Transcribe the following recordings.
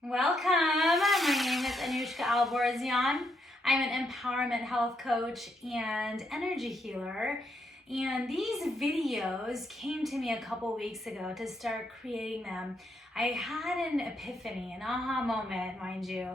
Welcome. My name is Anushka Alborzian. I'm an empowerment health coach and energy healer. And these videos came to me a couple weeks ago to start creating them. I had an epiphany, an aha moment, mind you.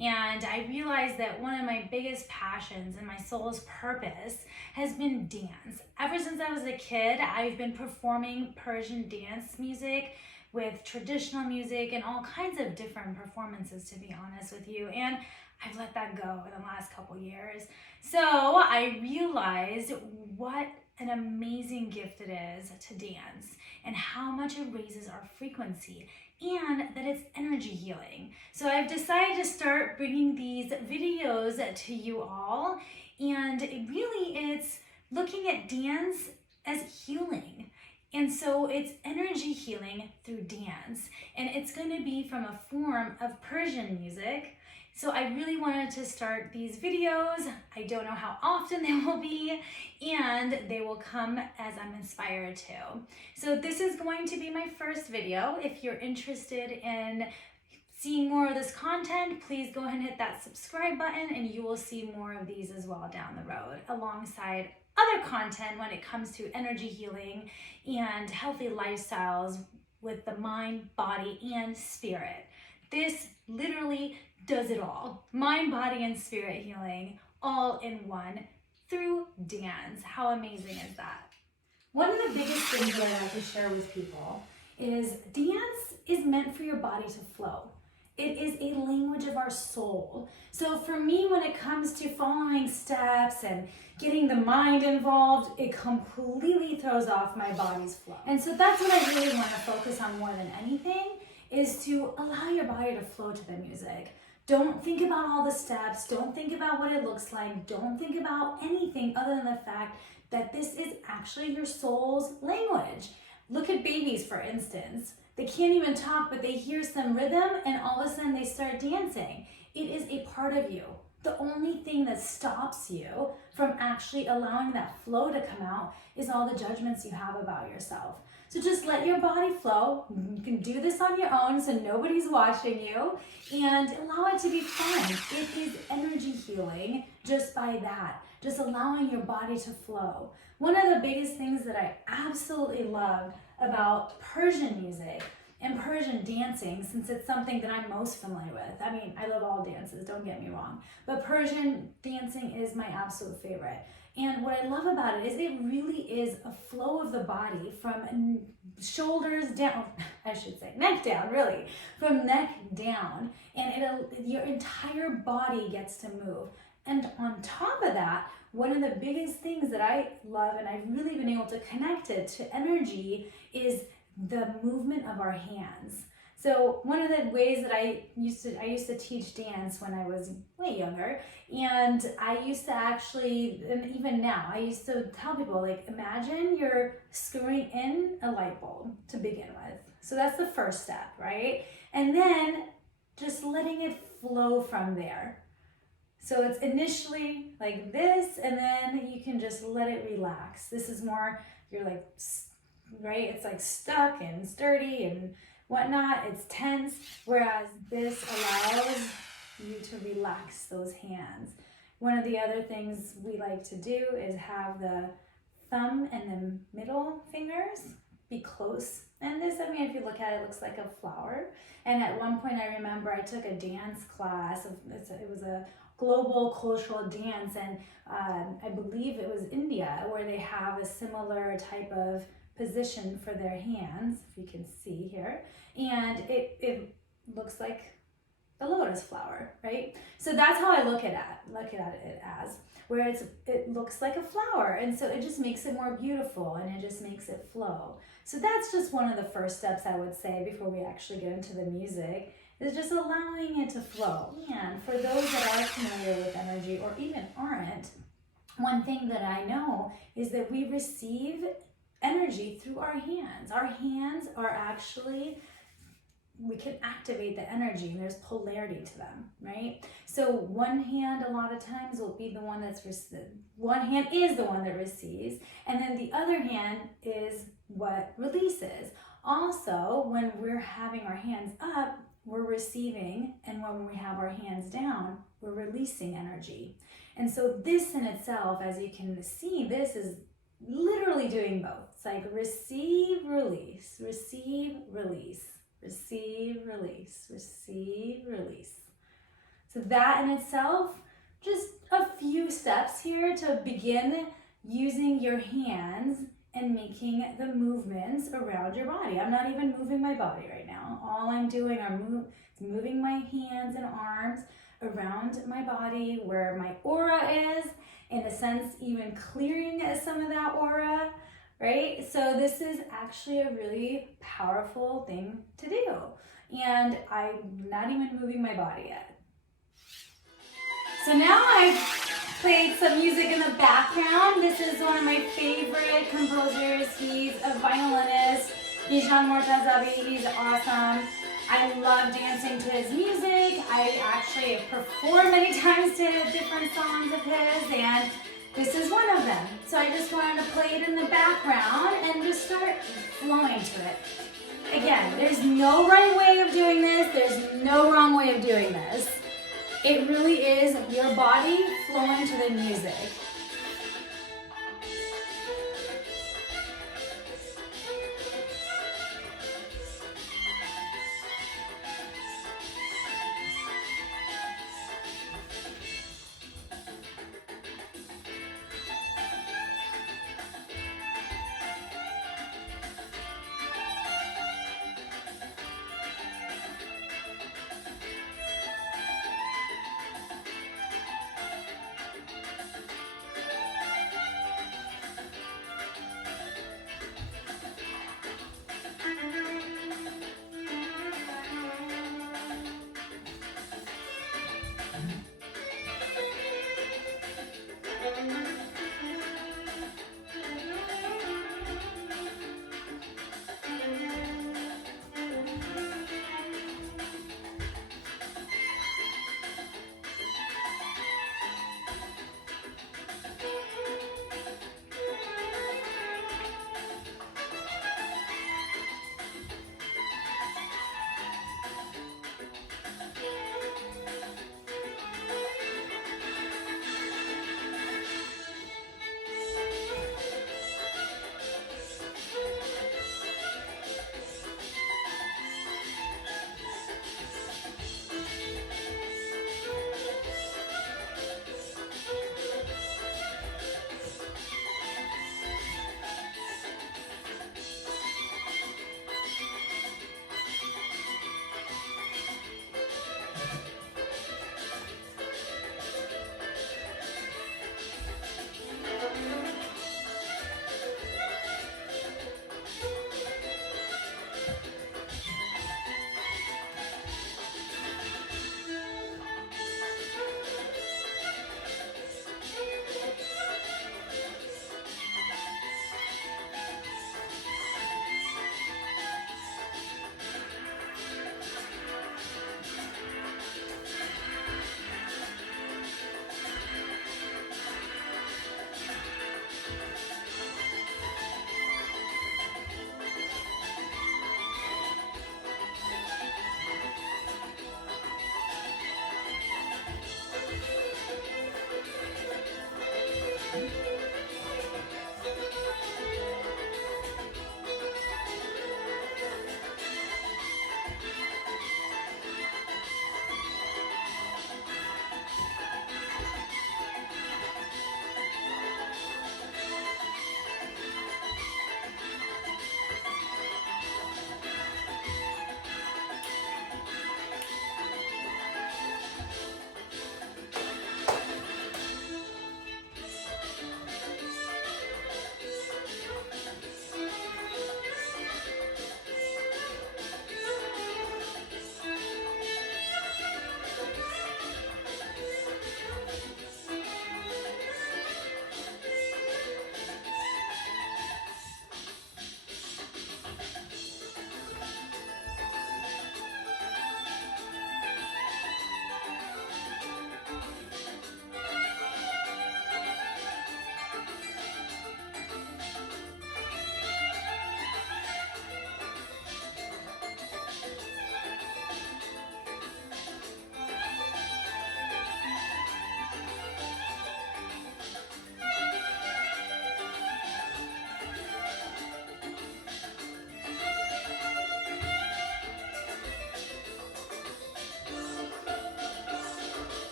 And I realized that one of my biggest passions and my soul's purpose has been dance. Ever since I was a kid, I've been performing Persian dance music with traditional music and all kinds of different performances, to be honest with you. And I've let that go in the last couple years. So I realized what an amazing gift it is to dance and how much it raises our frequency and that it's energy healing. So I've decided to start bringing these videos to you all, and it's looking at dance as healing. And so it's energy healing through dance, and it's going to be from a form of Persian music. So I really wanted to start these videos. I don't know how often they will be, and they will come as I'm inspired to. So this is going to be my first video. If you're interested in seeing more of this content, please go ahead and hit that subscribe button, and you will see more of these as well down the road, alongside other content when it comes to energy healing and healthy lifestyles with the mind, body, and spirit. This literally does it all. Mind, body, and spirit healing all in one through dance. How amazing is that? One of the biggest things that I like to share with people is dance is meant for your body to flow. It is a language of our soul. So for me, when it comes to following steps and getting the mind involved, it completely throws off my body's flow. And so that's what I really want to focus on more than anything, is to allow your body to flow to the music. Don't think about all the steps. Don't think about what it looks like. Don't think about anything other than the fact that this is actually your soul's language. Look at babies, for instance. They can't even talk, but they hear some rhythm and all of a sudden they start dancing. It is a part of you. The only thing that stops you from actually allowing that flow to come out is all the judgments you have about yourself. So just let your body flow. You can do this on your own so nobody's watching you, and allow it to be fun. It is energy healing just by that, just allowing your body to flow. One of the biggest things that I absolutely love about Persian music and Persian dancing, since it's something that I'm most familiar with. I mean, I love all dances, don't get me wrong, but Persian dancing is my absolute favorite. And what I love about it is it really is a flow of the body from shoulders down, I should say, neck down, really, from neck down, and your entire body gets to move. And on top of that, one of the biggest things that I love, and I've really been able to connect it to energy, is the movement of our hands. So one of the ways that I used to teach dance when I was way younger, and I used to actually, and even now, I used to tell people, like, imagine you're screwing in a light bulb to begin with. So that's the first step, right? And then just letting it flow from there. So it's initially like this, and then you can just let it relax. This is more, you're like, right? It's like stuck and sturdy and whatnot. It's tense, whereas this allows you to relax those hands. One of the other things we like to do is have the thumb and the middle fingers be close. And this, I mean, if you look at it, it looks like a flower. And at one point I remember I took a dance class. It was a global cultural dance, and I believe it was India, where they have a similar type of position for their hands, if you can see here, and it looks like the lotus flower, right? So that's how I look at it as, where it looks like a flower, and so it just makes it more beautiful, and it just makes it flow. So that's just one of the first steps I would say before we actually get into the music, is just allowing it to flow. And for those that are familiar with energy, or even aren't, one thing that I know is that we receive energy through our hands. Our hands are actually, we can activate the energy, and there's polarity to them, right? So one hand a lot of times will be the one one hand is the one that receives, and then the other hand is what releases. Also, when we're having our hands up, we're receiving, and when we have our hands down, we're releasing energy. And so this in itself, as you can see, this is literally doing both. It's like receive, release, receive, release, receive, release, receive, release. So that in itself, just a few steps here to begin using your hands and making the movements around your body. I'm not even moving my body right now. All I'm doing is moving my hands and arms around my body where my aura is, in a sense, even clearing some of that aura, right? So this is actually a really powerful thing to do. And I'm not even moving my body yet. So now I've played some music in the background. This is one of my favorite composers. He's a violinist. Bijan Mortazavi. He's awesome. I love dancing to his music. I actually have performed many times to different songs of his, and this is one of them. So I just wanted to play it in the background and just start flowing to it. Again, there's no right way of doing this. There's no wrong way of doing this. It really is your body flowing to the music.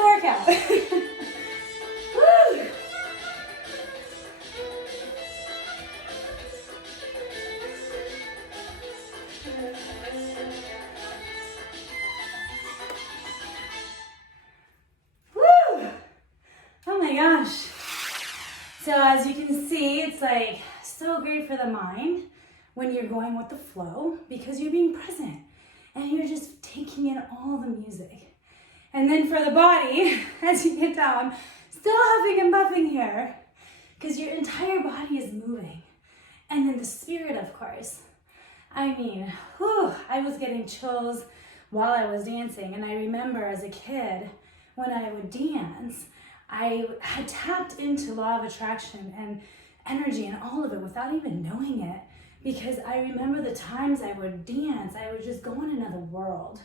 a workout. Woo! Woo! Oh my gosh. So as you can see, it's like so great for the mind when you're going with the flow because you're being present and you're just taking in all the music. And then for the body, as you get down, still huffing and puffing here because your entire body is moving. And then the spirit, of course. I mean, whew, I was getting chills while I was dancing. And I remember as a kid, when I would dance, I had tapped into law of attraction and energy and all of it without even knowing it. Because I remember the times I would dance, I would just go in another world.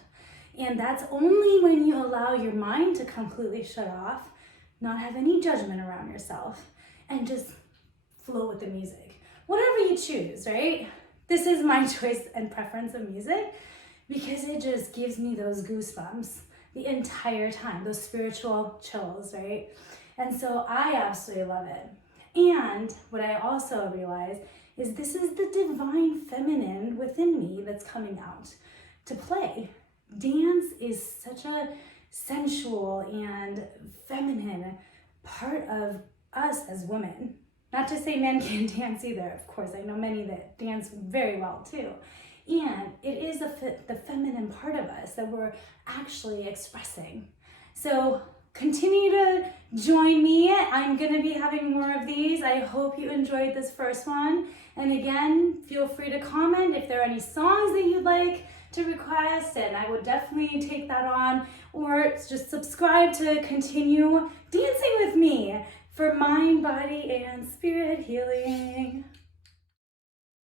And that's only when you allow your mind to completely shut off, not have any judgment around yourself, and just flow with the music. Whatever you choose, right? This is my choice and preference of music because it just gives me those goosebumps the entire time, those spiritual chills, right? And so I absolutely love it. And what I also realize is this is the divine feminine within me that's coming out to play. Dance is such a sensual and feminine part of us as women. Not to say men can't dance either, of course. I know many that dance very well too. And it is the feminine part of us that we're actually expressing. So continue to join me. I'm gonna be having more of these. I hope you enjoyed this first one. And again, feel free to comment if there are any songs that you'd like to request, and I would definitely take that on, or just subscribe to continue dancing with me for mind, body, and spirit healing.